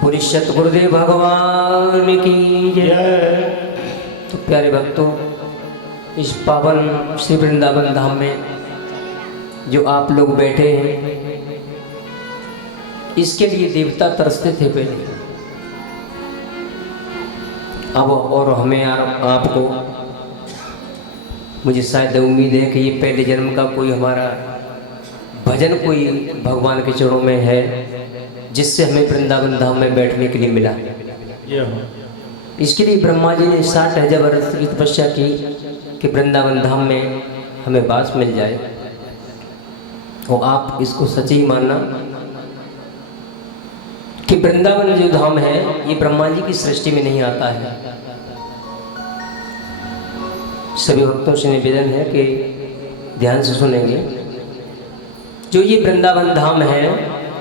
पूरी सतगुरुदेव भगवान की जय। तो प्यारे भक्तों, इस पावन श्री वृंदावन धाम में जो आप लोग बैठे हैं, इसके लिए देवता तरसते थे पहले। अब और हमें आपको, मुझे शायद उम्मीद है कि ये पहले जन्म का कोई हमारा भजन कोई भगवान के चरणों में है, जिससे हमें वृंदावन धाम में बैठने के लिए मिला। इसके लिए ब्रह्मा जी ने 60,000 वर्ष की तपस्या की कि वृंदावन धाम में हमें वास मिल जाए। और आप इसको सच्ची मानना कि वृंदावन जो धाम है ये ब्रह्मा जी की सृष्टि में नहीं आता है। सभी भक्तों से निवेदन है कि ध्यान से सुनेंगे। जो ये वृंदावन धाम है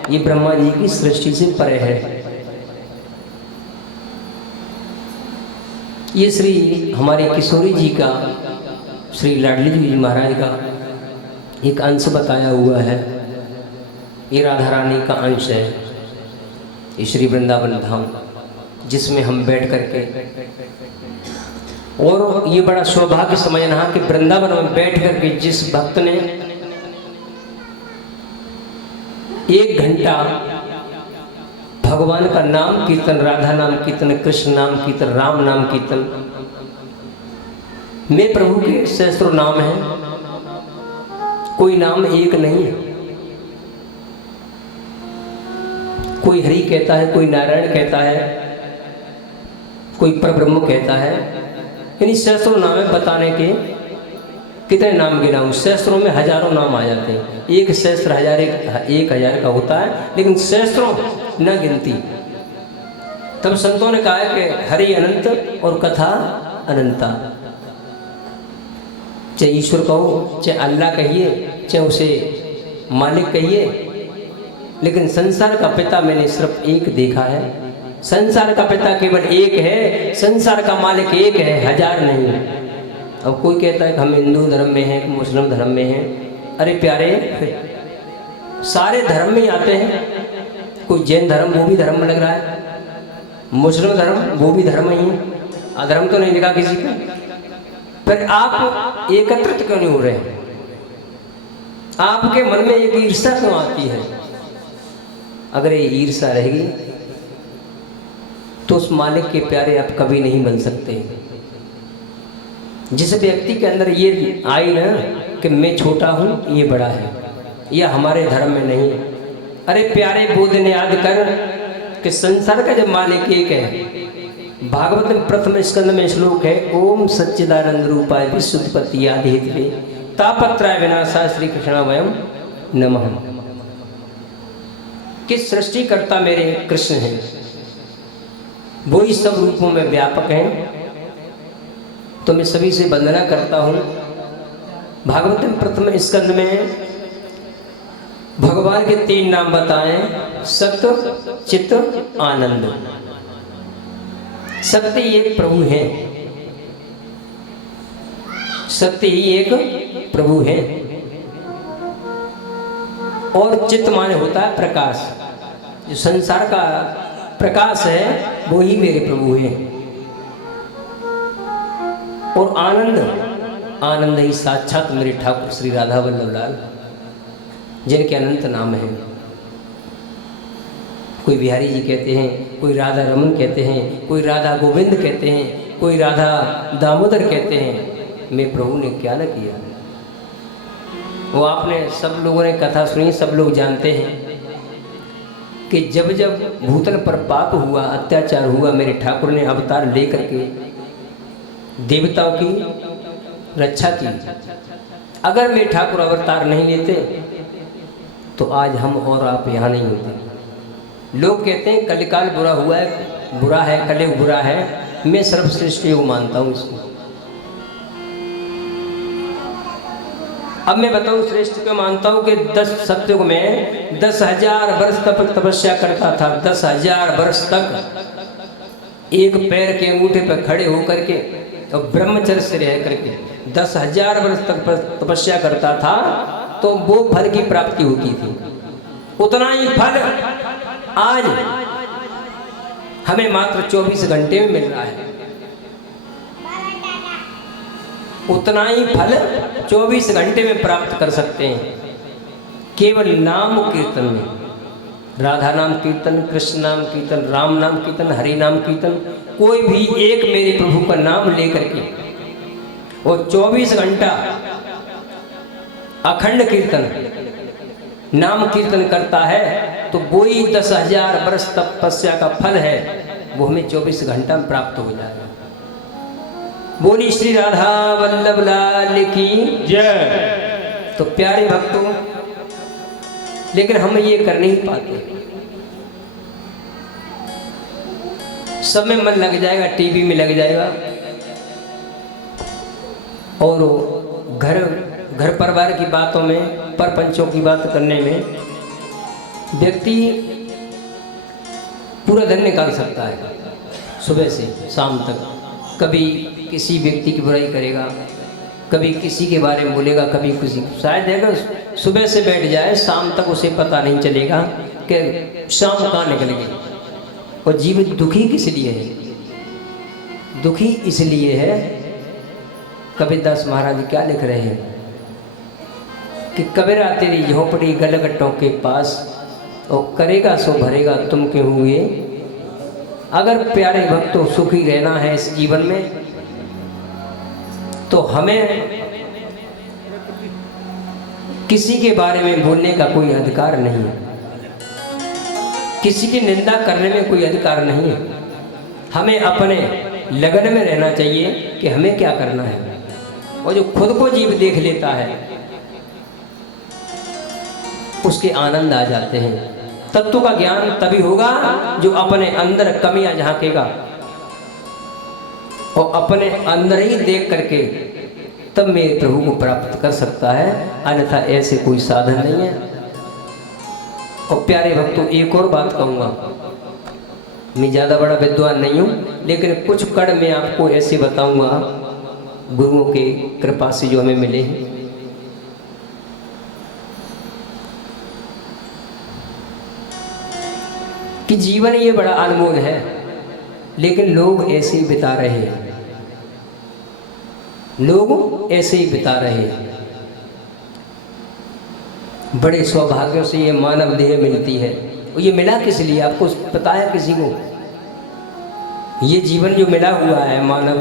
ये ब्रह्मा जी की सृष्टि से परे है। ये श्री हमारे किशोरी जी का, श्री लाडली जी महाराज का एक अंश बताया हुआ है। ये राधा रानी का अंश है, ये श्री वृंदावन धाम, जिसमें हम बैठ करके, और ये बड़ा सौभाग्य समझना कि वृंदावन में बैठ करके जिस भक्त ने 1 घंटा भगवान का नाम कीर्तन, राधा नाम कीर्तन, कृष्ण नाम कीर्तन, राम नाम कीर्तन, में प्रभु के सहस्त्रों नाम है, कोई नाम एक नहीं है। कोई हरि कहता है, कोई नारायण कहता है, कोई परब्रह्म कहता है। यानी सहस्त्रों नाम है, बताने के कितने नाम गिनाऊं? सहस्त्रों में हजारों नाम आ जाते हैं। एक सहस्त्र हजार, 1,000 का होता है, लेकिन सहस्त्रों न गिनती। तब संतों ने कहा है कि हरि अनंत और कथा अनंता। चाहे ईश्वर कहो, चाहे अल्लाह कहिए, चाहे उसे मालिक कहिए, लेकिन संसार का पिता मैंने सिर्फ एक देखा है। संसार का पिता केवल एक है, संसार का मालिक एक है, हजार नहीं। अब कोई कहता है कि हम हिंदू धर्म में हैं, मुस्लिम धर्म में हैं। अरे प्यारे, सारे धर्म में आते हैं। कोई जैन धर्म वो भी धर्म में लग रहा है, मुस्लिम धर्म वो भी धर्म ही है, अधर्म तो नहीं लिखा किसी पे। फिर आप एकत्रित क्यों नहीं हो रहे? आपके मन में एक ईर्ष्या क्यों आती है? अगर ये ईर्ष्या रहेगी तो उस मालिक के प्यारे आप कभी नहीं बन सकते। जिस व्यक्ति के अंदर ये आई ना कि मैं छोटा हूं, ये बड़ा है, यह हमारे धर्म में नहीं है। अरे प्यारे, बुद्ध ने याद कर कि संसार का जब मालिक एक है। भागवत में प्रथम स्कंद में श्लोक है, ओम सच्चिदानंद रूपाय विश्वोत्पत्ति आदि हेतवे तापत्रय विनाशाय श्री कृष्ण वयम नमः। कि सृष्टिकर्ता मेरे कृष्ण हैं, वो ही सब रूपों में व्यापक हैं। तो मैं सभी से वंदना करता हूँ। भागवत में प्रथम स्कंद में भगवान के 3 नाम बताएं, सत्य, चित्त, आनंद। सत्य एक प्रभु है, सत्य ही एक प्रभु है। और चित्त माने होता है प्रकाश। जो संसार का प्रकाश है वो ही मेरे प्रभु है। और आनंद, आनंद ही साक्षात मेरे ठाकुर श्री राधा वल्लभ लाल, जिनके अनंत नाम हैं। कोई बिहारी जी कहते हैं, कोई राधा रमन कहते हैं, कोई राधा गोविंद कहते हैं, कोई राधा दामोदर कहते हैं। मैं प्रभु ने क्या न किया। वो आपने सब लोगों ने कथा सुनी, सब लोग जानते हैं कि जब जब भूतल पर पाप हुआ, अत्याचार हुआ, मेरे ठाकुर ने अवतार लेकर के देवताओं की रक्षा की। अगर मेरे ठाकुर अवतार नहीं लेते तो आज हम और आप यहाँ नहीं होते। लोग कहते हैं कलिकाल बुरा हुआ है, बुरा है, कलयुग बुरा है। मैं सर्वश्रेष्ठ युग मानता हूँ इसको। अब मैं बताऊं श्रेष्ठ क्यों मानता हूं कि 10 सत्युग में 10,000 वर्ष तक तपस्या करता था। 10,000 वर्ष तक एक पैर के अंगूठे पर खड़े होकर के और ब्रह्मचर्य से रह करके 10,000 वर्ष तक तपस्या करता था। तो वो फल की प्राप्ति होती थी। उतना ही फल आज हमें मात्र 24 घंटे में मिल रहा है। उतना ही फल 24 घंटे में प्राप्त कर सकते हैं केवल नाम कीर्तन में। राधा नाम कीर्तन, कृष्ण नाम कीर्तन, राम नाम कीर्तन, हरि नाम कीर्तन, कोई भी एक मेरे प्रभु का नाम लेकर के और 24 घंटा अखंड कीर्तन नाम कीर्तन करता है तो वही 10,000 वर्ष तपस्या का फल है, वो हमें 24 घंटा में प्राप्त हो जाएगा। बोली श्री राधा वल्लभ लाल की जय। तो प्यारे भक्तों, लेकिन हम ये कर नहीं पाते। सब में मन लग जाएगा, टीवी में लग जाएगा और घर परिवार की बातों में, परपंचों की बात करने में व्यक्ति पूरा दिन निकाल सकता है, सुबह से शाम तक। कभी किसी व्यक्ति की बुराई करेगा, कभी किसी के बारे में बोलेगा, कभी किसी, शायद है सुबह से बैठ जाए शाम तक उसे पता नहीं चलेगा कि शाम कहाँ निकल गई। और जीवन दुखी किस लिए है? दुखी इसलिए है, कबीरदास महाराज क्या लिख रहे हैं कि कबीरा तेरी झोपड़ी गलगट्टों के पास और करेगा सो भरेगा तुम के हुए। अगर प्यारे भक्तों सुखी रहना है इस जीवन में तो हमें किसी के बारे में बोलने का कोई अधिकार नहीं है, किसी की निंदा करने में कोई अधिकार नहीं है। हमें अपने लगन में रहना चाहिए कि हमें क्या करना है। और जो खुद को जीव देख लेता है उसके आनंद आ जाते हैं। तत्व का ज्ञान तभी होगा जो अपने अंदर कमियां झांकेगा और अपने अंदर ही देख करके तब मेरे प्रभु को प्राप्त कर सकता है, अन्यथा ऐसे कोई साधन नहीं है। और प्यारे भक्तों, एक और बात कहूँगा, मैं ज़्यादा बड़ा विद्वान नहीं हूँ, लेकिन कुछ कड़ मैं आपको ऐसे बताऊँगा गुरुओं के कृपा से जो हमें मिले हैं। कि जीवन ये बड़ा अनमोल है, लेकिन लोग ऐसे ही बिता रहे हैं, लोग ऐसे ही बिता रहे हैं। बड़े सौभाग्यों से ये मानव देह मिलती है। और ये मिला किस लिए? आपको पता है किसी को? ये जीवन जो मिला हुआ है, मानव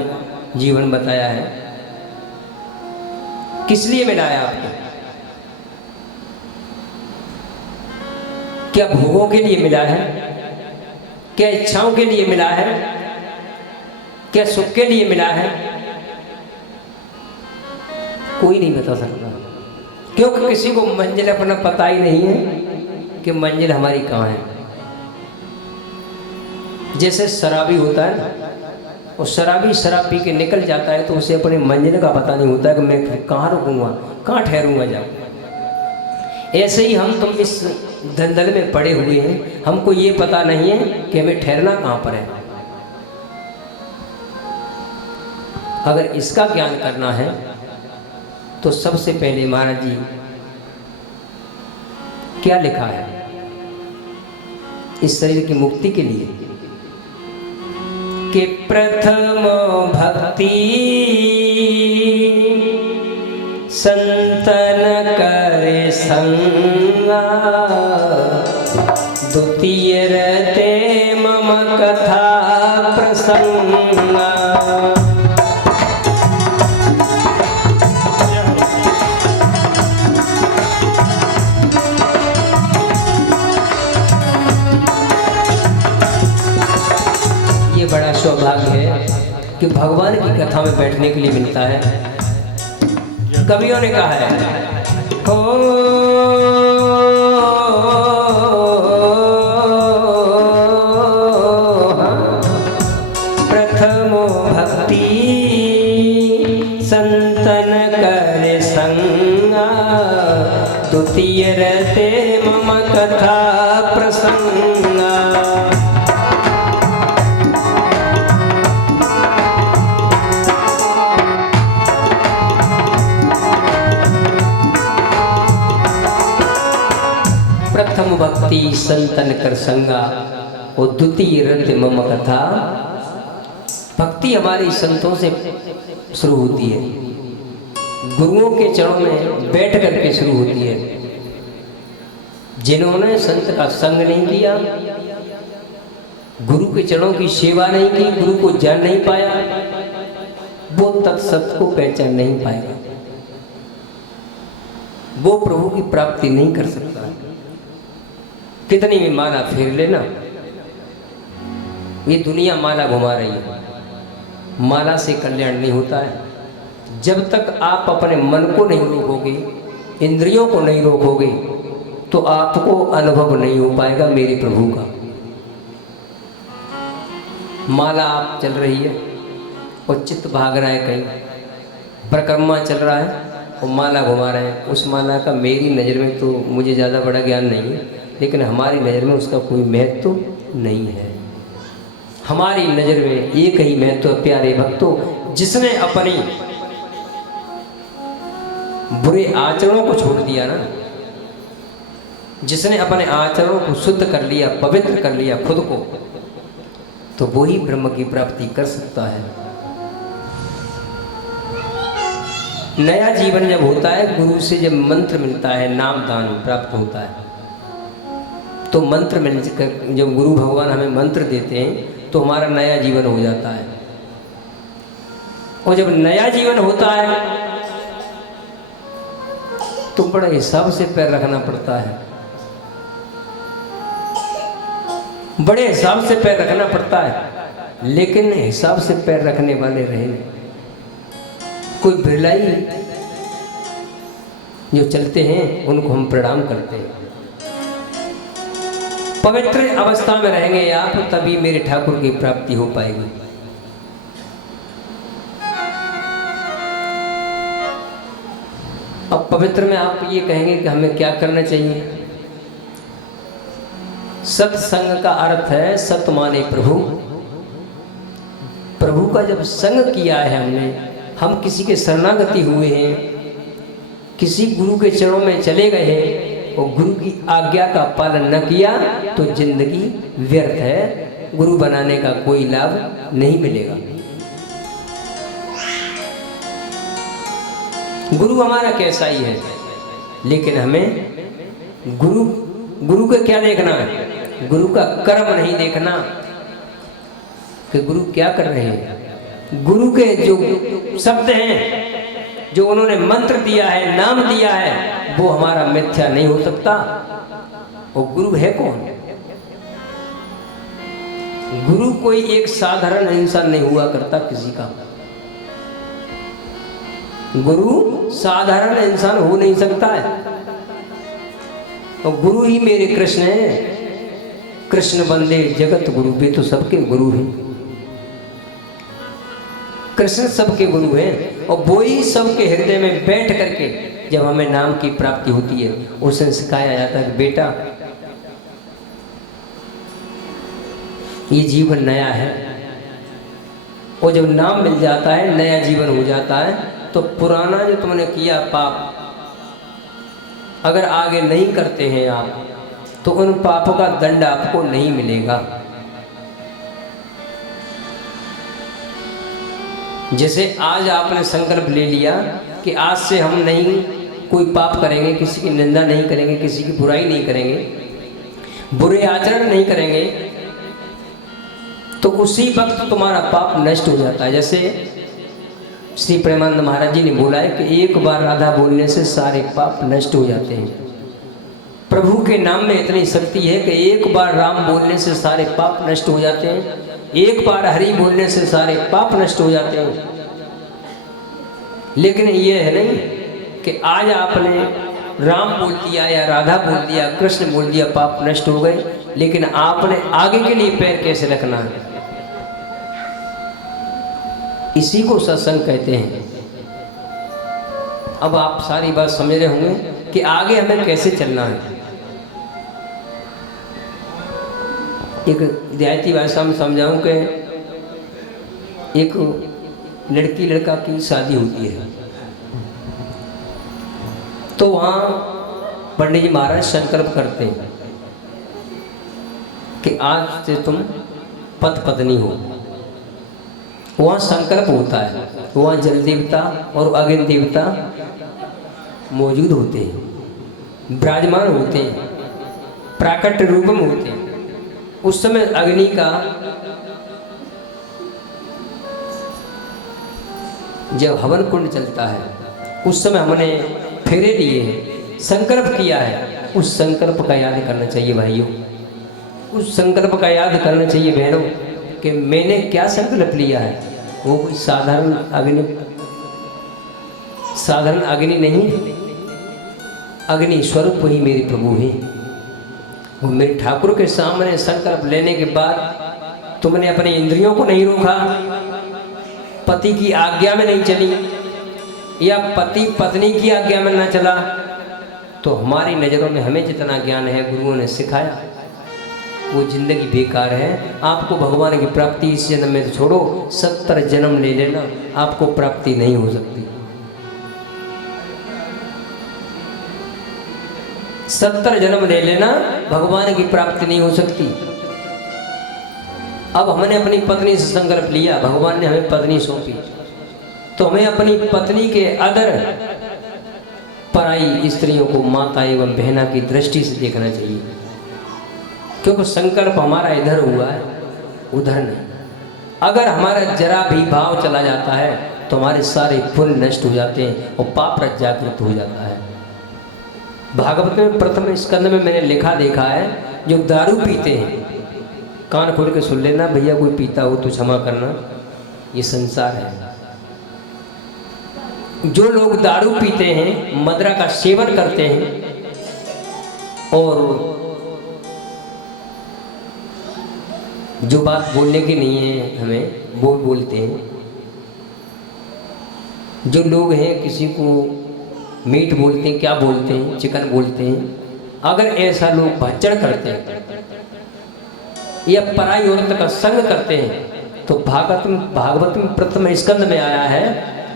जीवन बताया है, किस लिए मिला है आपको? क्या भोगों के लिए मिला है? क्या इच्छाओं के लिए मिला है? क्या सुख के लिए मिला है? कोई नहीं बता सकता, क्योंकि किसी को मंजिल अपना पता ही नहीं है कि मंजिल हमारी कहाँ है। जैसे शराबी होता है ना, और शराबी शराब पी के निकल जाता है तो उसे अपने मंजिल का पता नहीं होता है कि मैं कहाँ रुकूंगा, कहाँ ठहरूंगा जाऊँ। ऐसे ही हम तुम इस दलदल में पड़े हुए हैं, हमको ये पता नहीं है कि हमें ठहरना कहाँ पर है। अगर इसका ज्ञान करना है तो सबसे पहले महाराज जी क्या लिखा है इस शरीर की मुक्ति के लिए कि प्रथम भक्ति संतन करे संगा, द्वितीय रहते मम कथा प्रसंगा। ये बड़ा सौभाग्य है कि भगवान की कथा में बैठने के लिए मिलता है। कवियों ने कहा है, हो प्रथमो भक्ति संतन करे संगा, द्वितीय रहते मम कथा प्रसंगा। प्रथम भक्ति संतन कर संगा और द्वितीय रत्न मम कथा। भक्ति हमारी संतों से शुरू होती है, गुरुओं के चरणों में बैठ करके शुरू होती है। जिन्होंने संत का संग नहीं किया, गुरु के चरणों की सेवा नहीं की, गुरु को जान नहीं पाया, वो तत्सत को पहचान नहीं पाएगा, वो प्रभु की प्राप्ति नहीं कर सकता। कितनी भी माला फेर लेना, ये दुनिया माला घुमा रही है, माला से कल्याण नहीं होता है। जब तक आप अपने मन को नहीं रोकोगे, इंद्रियों को नहीं रोकोगे, तो आपको अनुभव नहीं हो पाएगा मेरे प्रभु का। माला आप चल रही है और चित्त भाग रहा है, कहीं परिक्रमा चल रहा है और माला घुमा रहे हैं, उस माला का मेरी नज़र में तो मुझे ज़्यादा बड़ा ज्ञान नहीं है, लेकिन हमारी नज़र में उसका कोई महत्व तो नहीं है। हमारी नज़र में एक ही महत्व, प्यारे भक्तों, जिसने अपनी बुरे आचरणों को छोड़ दिया ना, जिसने अपने आचरणों को शुद्ध कर लिया, पवित्र कर लिया खुद को, तो वो ही ब्रह्म की प्राप्ति कर सकता है। नया जीवन जब होता है, गुरु से जब मंत्र मिलता है, नाम दान प्राप्त होता है, तो मंत्र मिलकर जब गुरु भगवान हमें मंत्र देते हैं तो हमारा नया जीवन हो जाता है। और जब नया जीवन होता है तो बड़ा हिसाब से पैर रखना पड़ता है, बड़े हिसाब से पैर रखना पड़ता है। लेकिन हिसाब से पैर रखने वाले रहे, कोई बिरलाई जो चलते हैं उनको हम प्रणाम करते हैं। पवित्र अवस्था में रहेंगे आप, तभी मेरे ठाकुर की प्राप्ति हो पाएगी। अब पवित्र में आप ये कहेंगे कि हमें क्या करना चाहिए। सत्संग का अर्थ है सत माने प्रभु। प्रभु का जब संग किया है हमने, हम किसी के शरणागति हुए हैं, किसी गुरु के चरणों में चले गए हैं और गुरु की आज्ञा का पालन न किया तो जिंदगी व्यर्थ है, गुरु बनाने का कोई लाभ नहीं मिलेगा। गुरु हमारा कैसा ही है, लेकिन हमें गुरु का क्या देखना है, गुरु का कर्म नहीं देखना कि गुरु क्या कर रहे हैं। गुरु के जो शब्द हैं, जो उन्होंने मंत्र दिया है, नाम दिया है, वो हमारा मिथ्या नहीं हो सकता। और गुरु है कौन? गुरु कोई एक साधारण इंसान नहीं हुआ करता किसी का। गुरु साधारण इंसान हो नहीं सकता है। और गुरु ही मेरे कृष्ण हैं। कृष्ण बंदे जगत गुरु, भी तो सबके गुरु हैं। कृष्ण सबके गुरु हैं और वो ही सबके हृदय में बैठ करके जब हमें नाम की प्राप्ति होती है, उसे सिखाया जाता है कि बेटा ये जीवन नया है। और जब नाम मिल जाता है, नया जीवन हो जाता है, तो पुराना जो तुमने किया पाप अगर आगे नहीं करते हैं आप, तो उन पापों का दंड आपको नहीं मिलेगा। जैसे आज आपने संकल्प ले लिया कि आज से हम नहीं कोई पाप करेंगे, किसी की निंदा नहीं करेंगे, किसी की बुराई नहीं करेंगे, बुरे आचरण नहीं करेंगे, तो उसी वक्त तुम्हारा पाप नष्ट हो जाता है। जैसे श्री प्रेमानंद महाराज जी ने बोला है कि एक बार राधा बोलने से सारे पाप नष्ट हो जाते हैं। प्रभु के नाम में इतनी शक्ति है कि एक बार राम बोलने से सारे पाप नष्ट हो जाते हैं, एक बार हरि बोलने से सारे पाप नष्ट हो जाते हैं। लेकिन ये है नहीं कि आज आपने राम बोल दिया या राधा बोल दिया, कृष्ण बोल दिया, पाप नष्ट हो गए, लेकिन आपने आगे के लिए पैर कैसे रखना है, इसी को सत्संग कहते हैं। अब आप सारी बात समझ रहे होंगे कि आगे हमें कैसे चलना है। एक देहाती भाषा में समझाऊं कि एक लड़की लड़का की शादी होती है, तो वहाँ पंडित जी महाराज संकल्प करते हैं कि आज से तुम पति पत्नी हो। वहाँ संकल्प होता है, वहाँ जल देवता और अग्नि देवता मौजूद होते हैं, विराजमान होते हैं, प्राकट्य रूप में होते हैं। उस समय अग्नि का जब हवन कुंड चलता है, उस समय हमने फेरे लिए हैं, संकल्प किया है, उस संकल्प का याद करना चाहिए भाइयों, उस संकल्प का याद करना चाहिए बहनों कि मैंने क्या संकल्प लिया है। वो कोई साधारण अग्नि नहीं, अग्नि स्वरूप ही मेरे प्रभु हैं। वो मेरे ठाकुर के सामने संकल्प लेने के बाद तुमने अपने इंद्रियों को नहीं रोका, पति की आज्ञा में नहीं चली या पति पत्नी की आज्ञा में न चला, तो हमारी नज़रों में हमें जितना ज्ञान है गुरुओं ने सिखाया वो जिंदगी बेकार है। आपको भगवान की प्राप्ति इस जन्म में तो छोड़ो, 70 जन्म ले लेना, आपको प्राप्ति नहीं हो सकती। 70 जन्म ले लेना, भगवान की प्राप्ति नहीं हो सकती। अब हमने अपनी पत्नी से संकल्प लिया, भगवान ने हमें पत्नी सौंपी, तो हमें अपनी पत्नी के अदर पराई स्त्रियों को माता एवं बहना की दृष्टि से देखना चाहिए, क्योंकि संकल्प हमारा इधर हुआ है, उधर नहीं। अगर हमारा जरा भी भाव चला जाता है तो हमारे सारे पुण्य नष्ट हो जाते हैं और पाप रज जागृत हो जाता है। भागवत में प्रथम स्कंद में मैंने लिखा देखा है, जो दारू पीते हैं, कान खोल के सुन लेना भैया, कोई पीता हो तो क्षमा करना, ये संसार है। जो लोग दारू पीते हैं, मदिरा का सेवन करते हैं और जो बात बोलने की नहीं है हमें वो बोलते हैं, जो लोग हैं किसी को मीट बोलते हैं, क्या बोलते हैं, चिकन बोलते हैं, अगर ऐसा लोग भच्चड़ करते हैं या पराई औरत का संग करते हैं तो भागवत में प्रथम स्कंद में आया है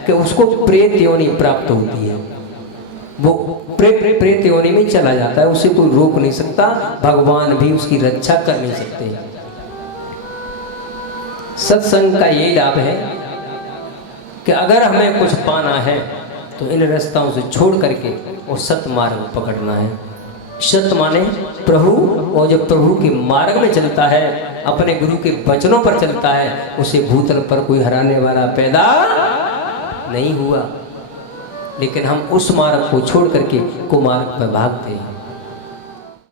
कि उसको प्रेत योनि प्राप्त होती है। वो प्रेत योनि में चला जाता है, उसे कोई रोक नहीं सकता, भगवान भी उसकी रक्षा कर नहीं सकते। सत्संग का यही लाभ है कि अगर हमें कुछ पाना है तो इन रास्ताओं से छोड़ करके और सत्य मार्ग पकड़ना है। सत्य माने प्रभु, और जब प्रभु के मार्ग में चलता है, अपने गुरु के वचनों पर चलता है, उसे भूतल पर कोई हराने वाला पैदा नहीं हुआ। लेकिन हम उस मार्ग को छोड़ करके कुमार्ग पर भागते हैं।